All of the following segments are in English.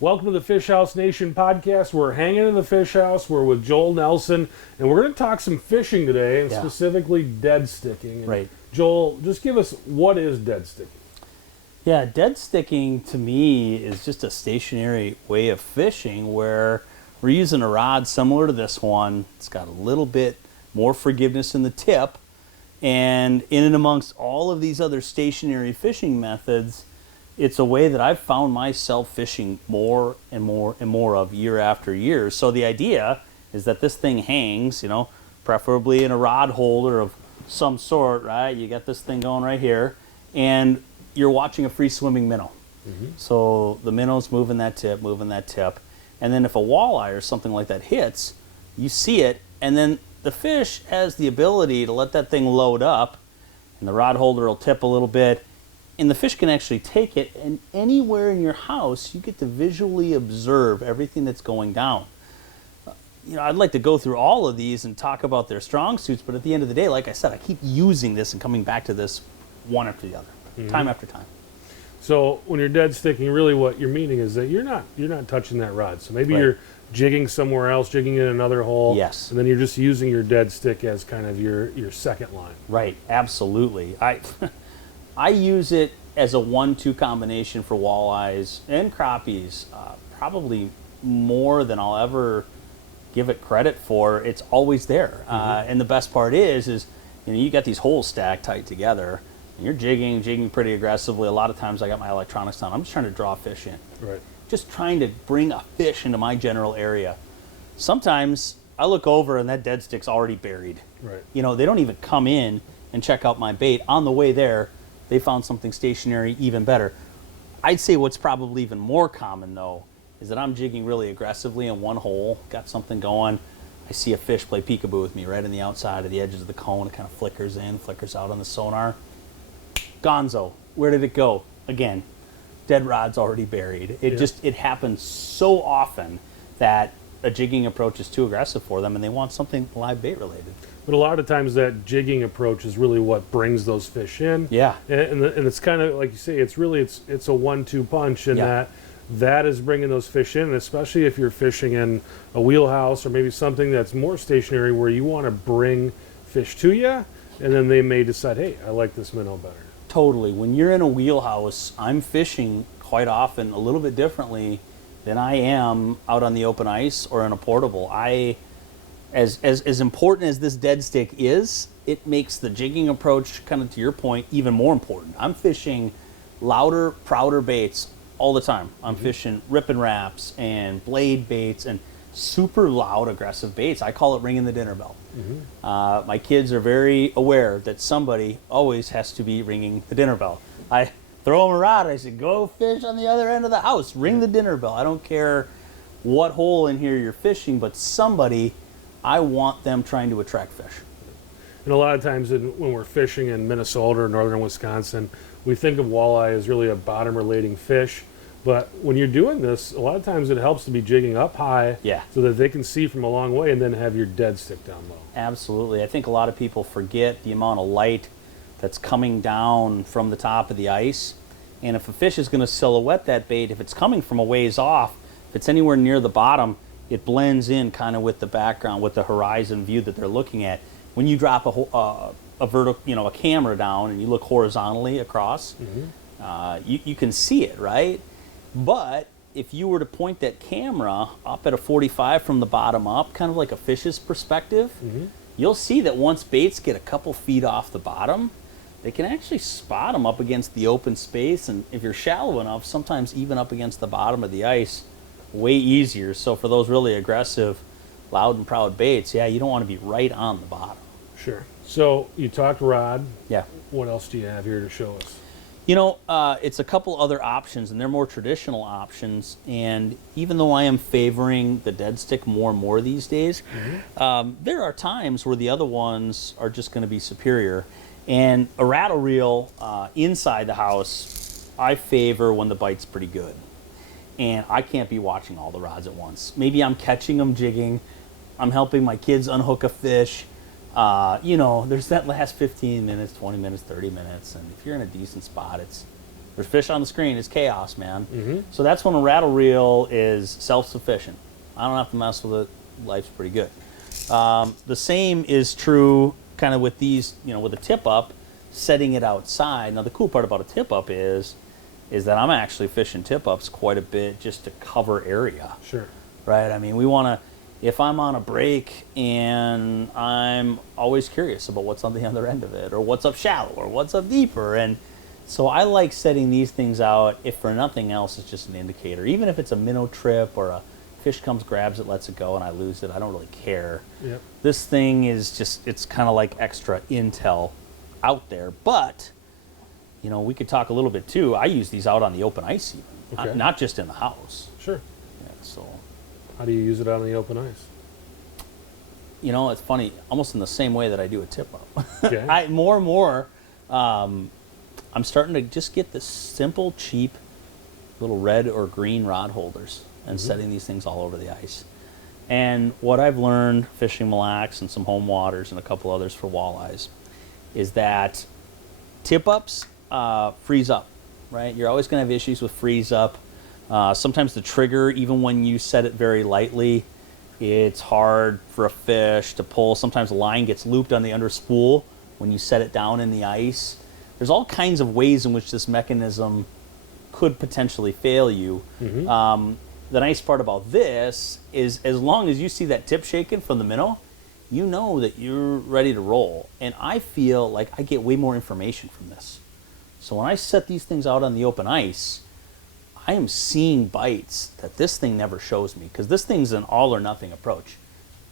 Welcome to the Fish House Nation podcast. We're hanging in the fish house. We're with Joel Nelson, and we're going to talk some fishing today, and specifically dead sticking. And right. Joel, just give us, what is dead sticking? Yeah, dead sticking to me is just a stationary way of fishing where we're using a rod similar to this one. It's got a little bit more forgiveness in the tip, and in and amongst all of these other stationary fishing methods, it's a way that I've found myself fishing more and more and more of year after year. So the idea is that this thing hangs, preferably in a rod holder of some sort, right? You got this thing going right here, and you're watching a free swimming minnow. Mm-hmm. So the minnow's moving that tip, and then if a walleye or something like that hits, you see it, and then the fish has the ability to let that thing load up, and the rod holder will tip a little bit, and the fish can actually take it, and anywhere in your house, you get to visually observe everything that's going down. I'd like to go through all of these and talk about their strong suits, but at the end of the day, like I said, I keep using this and coming back to this one after the other, time after time. So when you're dead sticking, really what you're meaning is that you're not touching that rod. So maybe you're jigging somewhere else, jigging in another hole. Yes. And then you're just using your dead stick as kind of your second line. Right, absolutely. I use it as a 1-2 combination for walleyes and crappies, probably more than I'll ever give it credit for. It's always there. And the best part is you got these holes stacked tight together, and you're jigging pretty aggressively. A lot of times I got my electronics on. I'm just trying to draw a fish in. Right. Just trying to bring a fish into my general area. Sometimes I look over and that dead stick's already buried. Right. They don't even come in and check out my bait. On the way there, they found something stationary even better. I'd say what's probably even more common, though, is that I'm jigging really aggressively in one hole, got something going. I see a fish play peekaboo with me right on the outside of the edges of the cone. It kind of flickers in, flickers out on the sonar. Gonzo. Where did it go? Again, dead rod's already buried. It happens so often that a jigging approach is too aggressive for them, and they want something live bait related. But a lot of times that jigging approach is really what brings those fish in. Yeah. And it's kind of like you say, it's a 1-2 punch, and that is bringing those fish in, and especially if you're fishing in a wheelhouse or maybe something that's more stationary where you want to bring fish to you, and then they may decide, hey, I like this minnow better. Totally. When you're in a wheelhouse, I'm fishing quite often a little bit differently than I am out on the open ice or in a portable. As important as this dead stick is, it makes the jigging approach, kind of to your point, even more important. I'm fishing louder, prouder baits all the time. I'm fishing rip and wraps and blade baits and super loud, aggressive baits. I call it ringing the dinner bell. My kids are very aware that somebody always has to be ringing the dinner bell. I throw them a rod. I say, go fish on the other end of the house. Ring the dinner bell. I don't care what hole in here you're fishing, but I want them trying to attract fish. And a lot of times when we're fishing in Minnesota or northern Wisconsin, we think of walleye as really a bottom relating fish. But when you're doing this, a lot of times it helps to be jigging up high so that they can see from a long way and then have your dead stick down low. Absolutely. I think a lot of people forget the amount of light that's coming down from the top of the ice. And if a fish is going to silhouette that bait, if it's coming from a ways off, if it's anywhere near the bottom, it blends in kind of with the background, with the horizon view that they're looking at. When you drop a vertical, a camera down and you look horizontally across, you can see it, right? But if you were to point that camera up at a 45 from the bottom up, kind of like a fish's perspective, you'll see that once baits get a couple feet off the bottom, they can actually spot them up against the open space, and if you're shallow enough, sometimes even up against the bottom of the ice, way easier. So for those really aggressive, loud and proud baits, you don't want to be right on the bottom. Sure. So you talked rod. Yeah. What else do you have here to show us? It's a couple other options, and they're more traditional options. And even though I am favoring the dead stick more and more these days, there are times where the other ones are just going to be superior. And a rattle reel inside the house, I favor when the bite's pretty good. And I can't be watching all the rods at once. Maybe I'm catching them jigging. I'm helping my kids unhook a fish. There's that last 15 minutes, 20 minutes, 30 minutes. And if you're in a decent spot, it's There's fish on the screen. It's chaos, man. So that's when a rattle reel is self-sufficient. I don't have to mess with it. Life's pretty good. The same is true kind of with these, with a tip-up, setting it outside. Now, the cool part about a tip-up is that I'm actually fishing tip-ups quite a bit just to cover area. Sure. Right? I mean, we want to, if I'm on a break and I'm always curious about what's on the other end of it, or what's up shallow, or what's up deeper, and so I like setting these things out, if for nothing else, it's just an indicator. Even if it's a minnow trip or a fish comes, grabs it, lets it go, and I lose it, I don't really care. Yep. This thing is just, it's kind of like extra intel out there. But, we could talk a little bit too. I use these out on the open ice even, Okay. not just in the house. Sure. Yeah, so. How do you use it out on the open ice? It's funny, almost in the same way that I do a tip-up. Okay. More and more, I'm starting to just get the simple, cheap little red or green rod holders and setting these things all over the ice. And what I've learned fishing Mille Lacs and some home waters and a couple others for walleyes is that tip-ups freeze up, right? You're always going to have issues with freeze up. Sometimes the trigger, even when you set it very lightly, it's hard for a fish to pull. Sometimes the line gets looped on the under spool when you set it down in the ice. There's all kinds of ways in which this mechanism could potentially fail you. The nice part about this is as long as you see that tip shaking from the minnow, you know that you're ready to roll. And I feel like I get way more information from this. So when I set these things out on the open ice, I am seeing bites that this thing never shows me, because this thing's an all or nothing approach.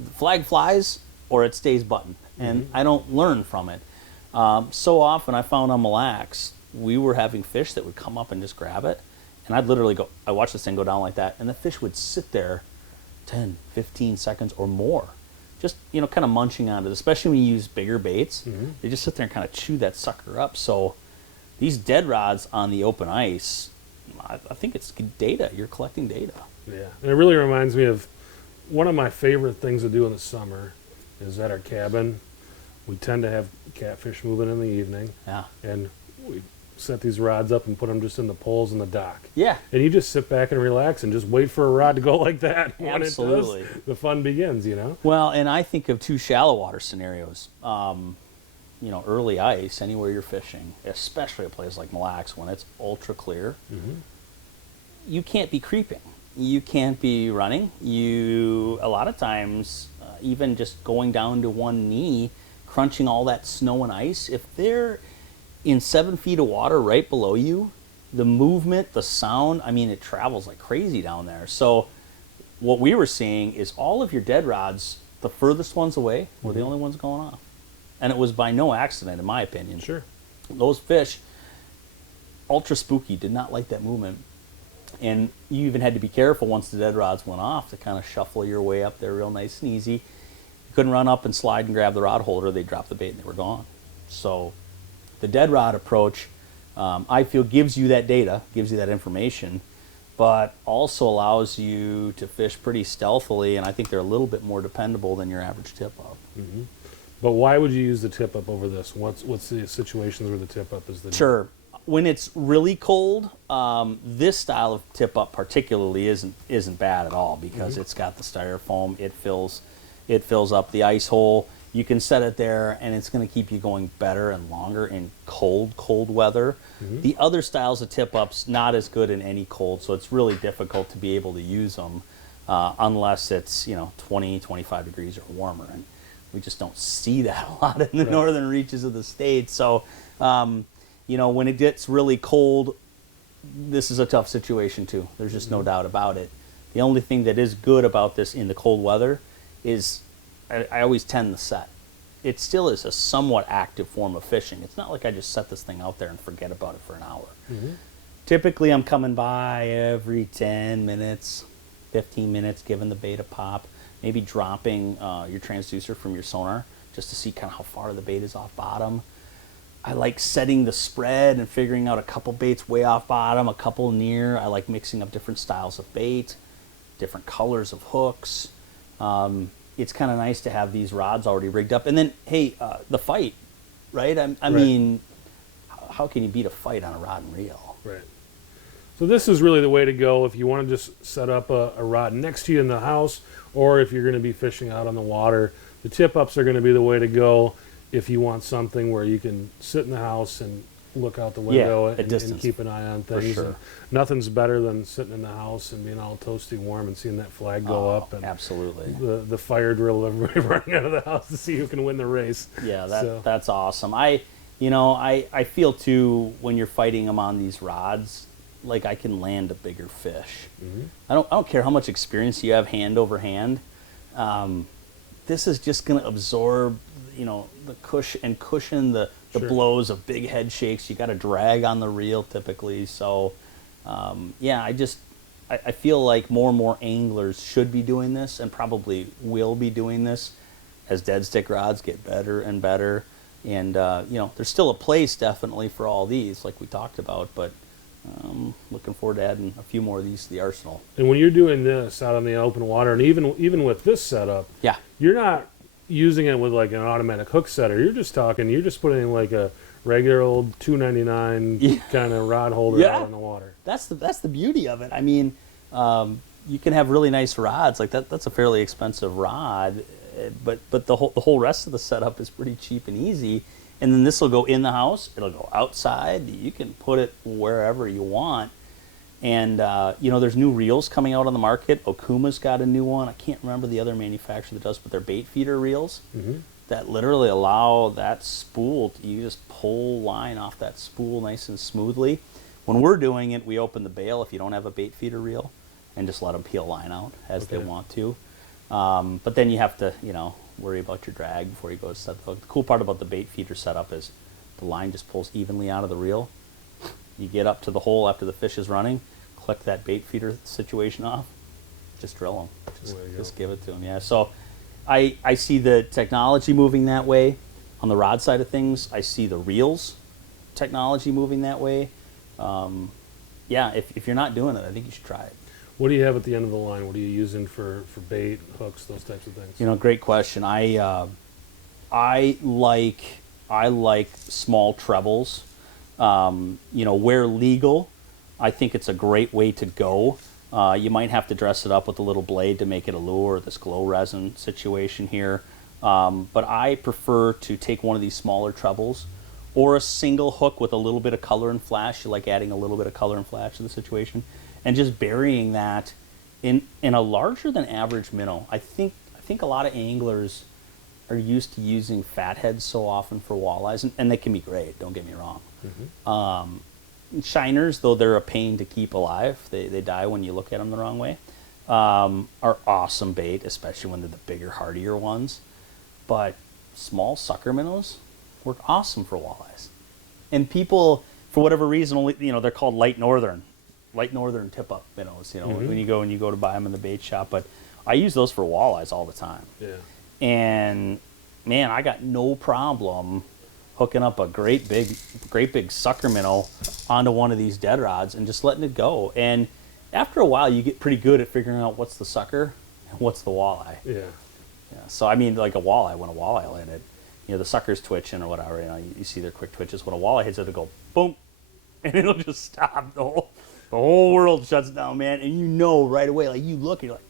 The flag flies or it stays buttoned, and I don't learn from it. So often I found on Mille Lacs, we were having fish that would come up and just grab it, and I'd literally go, I watched this thing go down like that, and the fish would sit there 10, 15 seconds or more, just, kind of munching on it, especially when you use bigger baits. They just sit there and kind of chew that sucker up. So these dead rods on the open ice, I think it's data. You're collecting data. Yeah. And it really reminds me of one of my favorite things to do in the summer is at our cabin. We tend to have catfish moving in the evening. Yeah. And we set these rods up and put them just in the poles in the dock. Yeah. And you just sit back and relax and just wait for a rod to go like that. When Absolutely. it does, the fun begins, Well, and I think of two shallow water scenarios. Early ice, anywhere you're fishing, especially a place like Mille Lacs when it's ultra clear, you can't be creeping. You can't be running. A lot of times, even just going down to one knee, crunching all that snow and ice, if they're in 7 feet of water right below you, the movement, the sound, it travels like crazy down there. So what we were seeing is all of your dead rods, the furthest ones away, were the only ones going off. And it was by no accident, in my opinion. Sure. Those fish, ultra spooky, did not like that movement. And you even had to be careful once the dead rods went off to kind of shuffle your way up there real nice and easy. You couldn't run up and slide and grab the rod holder. They'd drop the bait and they were gone. So the dead rod approach, I feel, gives you that data, gives you that information, but also allows you to fish pretty stealthily, and I think they're a little bit more dependable than your average tip-up. But why would you use the tip-up over this? What's the situations where the tip-up is the... Sure. When it's really cold, this style of tip-up particularly isn't bad at all, because it's got the styrofoam. It fills up the ice hole. You can set it there, and it's going to keep you going better and longer in cold weather. The other styles of tip-ups, not as good in any cold, so it's really difficult to be able to use them unless it's 20, 25 degrees or warmer. And we just don't see that a lot in the northern reaches of the state. So, when it gets really cold, this is a tough situation too. There's just no doubt about it. The only thing that is good about this in the cold weather is I always tend to set. It still is a somewhat active form of fishing. It's not like I just set this thing out there and forget about it for an hour. Typically, I'm coming by every 10 minutes, 15 minutes, giving the bait a pop, maybe dropping your transducer from your sonar just to see kind of how far the bait is off bottom. I like setting the spread and figuring out a couple baits way off bottom, a couple near. I like mixing up different styles of bait, different colors of hooks. It's kind of nice to have these rods already rigged up. And then, hey, the fight, right? I mean, how can you beat a fight on a rod and reel? Right. So this is really the way to go if you want to just set up a rod next to you in the house, or if you're going to be fishing out on the water. The tip-ups are going to be the way to go if you want something where you can sit in the house and look out the window and keep an eye on things. Sure. And nothing's better than sitting in the house and being all toasty warm and seeing that flag go up. And absolutely. The fire drill, everybody running out of the house to see who can win the race. Yeah, that's awesome. I feel too, when you're fighting them on these rods, like I can land a bigger fish. Mm-hmm. I don't care how much experience you have hand over hand. This is just going to absorb, the cushion the Sure. blows of big head shakes. You got to drag on the reel typically. So, I feel like more and more anglers should be doing this, and probably will be doing this as dead stick rods get better and better. And there's still a place definitely for all these, like we talked about, but looking forward to adding a few more of these to the arsenal. And when you're doing this out on the open water, and even with this setup, Yeah. you're not using it with like an automatic hook setter. You're just putting like a regular old $2.99 kind of rod holder out on the water. That's the beauty of it. I mean, you can have really nice rods like that. That's a fairly expensive rod, but the whole rest of the setup is pretty cheap and easy. And then this will go in the house. It'll go outside. You can put it wherever you want. And, there's new reels coming out on the market. Okuma's got a new one. I can't remember the other manufacturer that does, but they're bait feeder reels that literally allow that spool. You just pull line off that spool nice and smoothly. When we're doing it, we open the bail if you don't have a bait feeder reel and just let them peel line out as they want to. But then you have to, worry about your drag before you go to set the hook. The cool part about the bait feeder setup is the line just pulls evenly out of the reel. You get up to the hole after the fish is running, click that bait feeder situation off, just drill them. Just give it to them. Yeah. So I see the technology moving that way. On the rod side of things, I see the reels technology moving that way. If you're not doing it, I think you should try it. What do you have at the end of the line? What are you using for bait, hooks, those types of things? Great question. I like small trebles. Where legal, I think it's a great way to go. You might have to dress it up with a little blade to make it a lure, or this glow resin situation here. But I prefer to take one of these smaller trebles or a single hook with a little bit of color and flash. You like adding a little bit of color and flash to the situation, and just burying that in a larger than average minnow. I think a lot of anglers are used to using fatheads so often for walleyes, and they can be great, don't get me wrong. Shiners, though they're a pain to keep alive, they die when you look at them the wrong way, are awesome bait, especially when they're the bigger, hardier ones. But small sucker minnows work awesome for walleyes. And people, for whatever reason, only they're called light northern tip-up minnows, when you go to buy them in the bait shop. But I use those for walleyes all the time. Yeah. And man, I got no problem hooking up a great big sucker minnow onto one of these dead rods and just letting it go. And after a while, you get pretty good at figuring out what's the sucker and what's the walleye. Yeah. So I mean, like when a walleye landed, the sucker's twitching or whatever. You see their quick twitches. When a walleye hits it, it'll go boom, and it'll just stop. The whole world shuts down, man. And right away, like you look, and you're like,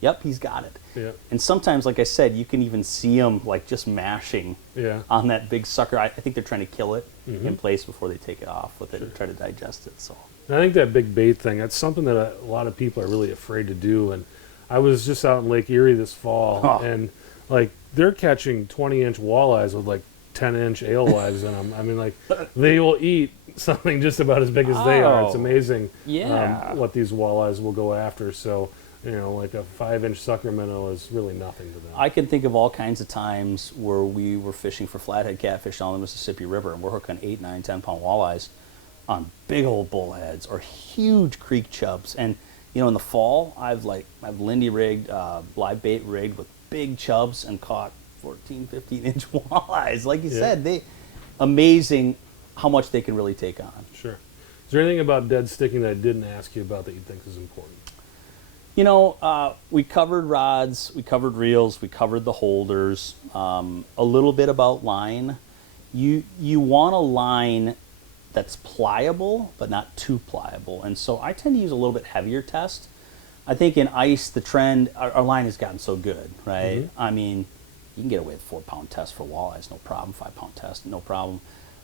yep, he's got it. Yeah. And sometimes, like I said, you can even see them like just mashing on that big sucker. I think they're trying to kill it in place before they take it off with it and try to digest it. So And I think that big bait thing, that's something that a lot of people are really afraid to do. And I was just out in Lake Erie this fall, and like they're catching 20-inch walleyes with like 10-inch alewives in them. I mean, like they will eat something just about as big as they are. It's amazing what these walleyes will go after. So, like a 5-inch sucker minnow is really nothing to them. I can think of all kinds of times where we were fishing for flathead catfish on the Mississippi River, and we're hooking 8, 9, 10-pound walleyes on big old bullheads or huge creek chubs. And in the fall, I've Lindy rigged, live bait rigged with big chubs and caught 14, 15-inch walleyes. Like you said, amazing how much they can really take on. Sure. Is there anything about dead sticking that I didn't ask you about that you think is important? We covered rods, we covered reels, we covered the holders, a little bit about line. You want a line that's pliable but not too pliable. And so I tend to use a little bit heavier test. I think in ice, the trend, our line has gotten so good, right? I mean, you can get away with 4-pound test for walleyes, no problem. 5-pound test, no problem.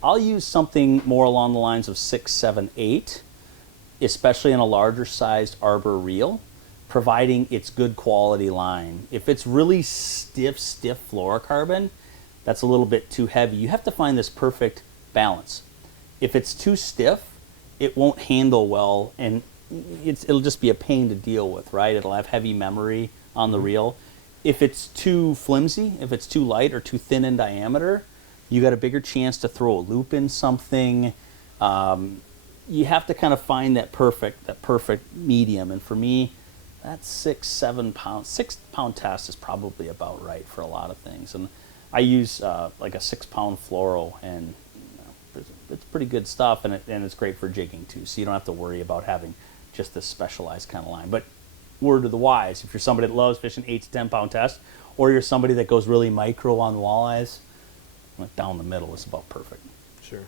I'll use something more along the lines of 6, 7, 8, especially in a larger sized arbor reel, providing it's good quality line. If it's really stiff fluorocarbon, that's a little bit too heavy. You have to find this perfect balance. If it's too stiff, it won't handle well, and it'll just be a pain to deal with, right? It'll have heavy memory on the reel. If it's too flimsy, if it's too light or too thin in diameter, you got a bigger chance to throw a loop in something. You have to kind of find that perfect medium. And for me, that's 6, 7 pounds. 6-pound test is probably about right for a lot of things. And I use like a 6-pound fluoro, and it's pretty good stuff, and it's great for jigging too. So you don't have to worry about having just this specialized kind of line. But word to the wise, if you're somebody that loves fishing 8 to 10-pound test, or you're somebody that goes really micro on walleyes, down the middle is about perfect. Sure.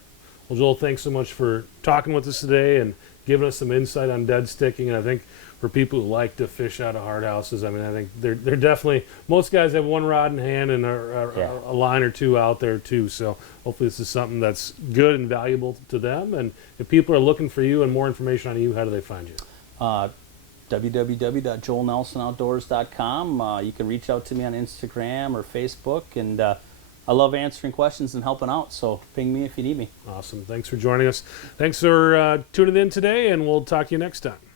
Well, Joel, thanks so much for talking with us today and giving us some insight on dead sticking. And I think for people who like to fish out of hard houses, I mean, I think they're definitely, most guys have one rod in hand and a line or two out there too. So hopefully this is something that's good and valuable to them. And if people are looking for you and more information on you, how do they find you? www.joelnelsonoutdoors.com. You can reach out to me on Instagram or Facebook, and I love answering questions and helping out, so ping me if you need me. Awesome. Thanks for joining us. Thanks for tuning in today, and we'll talk to you next time.